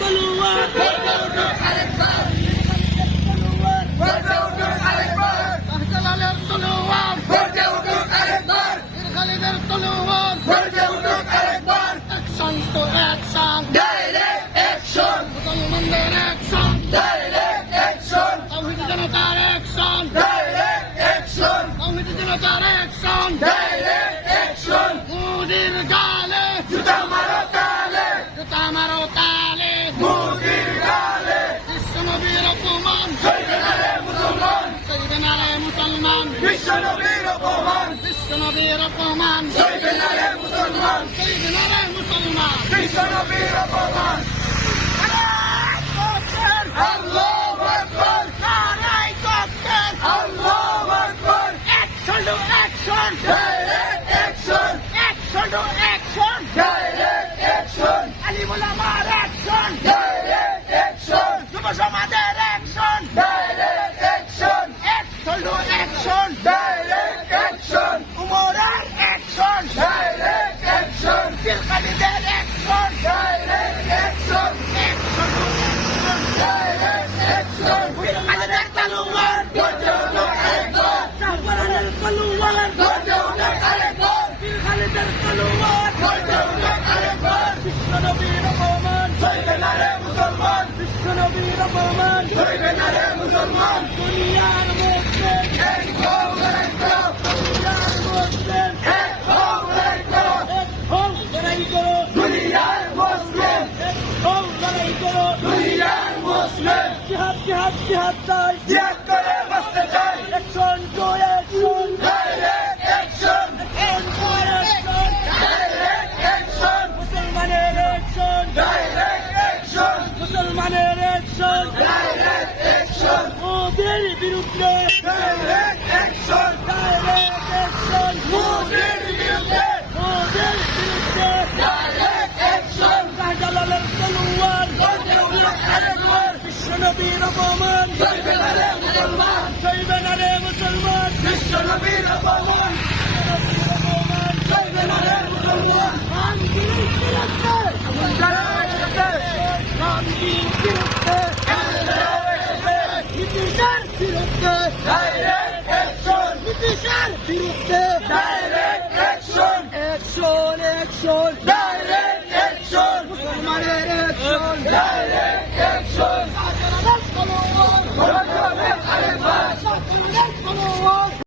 তলোয়ার গর্জে উঠুক আরেকবার গর্জে উঠুক আরেকবার শাহজালালের তলোয়ার গর্জে উঠুক আরেকবার খালিদের তলোয়ার গর্জে উঠুক আরেকবার action to action direct action মুসলমানদের অ্যাকশন ডাইরেক্ট অ্যাকশন তাওহীদ জনতার অ্যাকশন ডাইরেক্ট অ্যাকশন তাওহীদ জনতার অ্যাকশন ডাইরেক্ট অ্যাকশন মোদির গালে জুতা মারো তালে জুতা মারো তালে মোদির গালে বিশ্বনবীর অপমান সইবে না রে মুসলমান সইবে না রে মুসলমান বিশ্বনবীর অপমান বিশ্বনবীর অপমান সইবে না রে মুসলমান সইবে না রে মুসলমান বিশ্বনবীর অপমান আল্লাহু আকবার নারাই ককটেল আল্লাহু আকবার action to action direct action action to action direct action আলিমুল আমার অ্যাকশন ডাইরেক্ট অ্যাকশন যুব সমাজের action direct action action to action direct action উমরের অ্যাকশন ডাইরেক্ট অ্যাকশন ফিরকানিদের action direct action action to action direct action ফিরকানিদের তলোয়ার গর্জে উঠুক আরেকবার শাহজালালের তলোয়ার গর্জে উঠুক আরেকবার ফিরকানিদের তলোয়ার গর্জে উঠুক আরেকবার বিশ্বনবীর অপমান সইবে না রে মুসলমান বিশ্বনবীর অপমান সইবে না রে মুসলমান দুনিয়ার মুসলিম এক হও এক হও দুনিয়ার মুসলিম এক হও এক হও এক হও লড়াই করো দুনিয়ার মুসলিম এক হও লড়াই করো দুনিয়ার মুসলিম জিহাদ জিহাদ জিহাদ চাই জিহাদ করে বাঁচতে চাই action to action direct action action to action direct action মুসলমানের অ্যাকশন ডাইরেক্ট অ্যাকশন মুসলমানের অ্যাকশন ডাইরেক্ট অ্যাকশন মোদির বিরুদ্ধে ডাইরেক্ট অ্যাকশন ডাইরেক্ট অ্যাকশন মোদির বিরুদ্ধে মোদির বিরুদ্ধে ডাইরেক্ট অ্যাকশন শাহজালালের তলোয়ার গর্জে উঠুক আরেকবার বিশ্বনবীর অপমান সইবে না রে মুসলমান সইবে না রে মুসলমান বিশ্বনবীর অপমান অপমান সইবে না রে মুসলমান শান্তির বিরুদ্ধে শান্তির বিরুদ্ধে ব্রিটিশের বিরুদ্ধে ডাইরেক্ট অ্যাকশন ব্রিটিশের বিরুদ্ধে direct action action action direct action মুসলমানের অ্যাকশন ডাইরেক্ট অ্যাকশন শাহজালালের তলোয়ার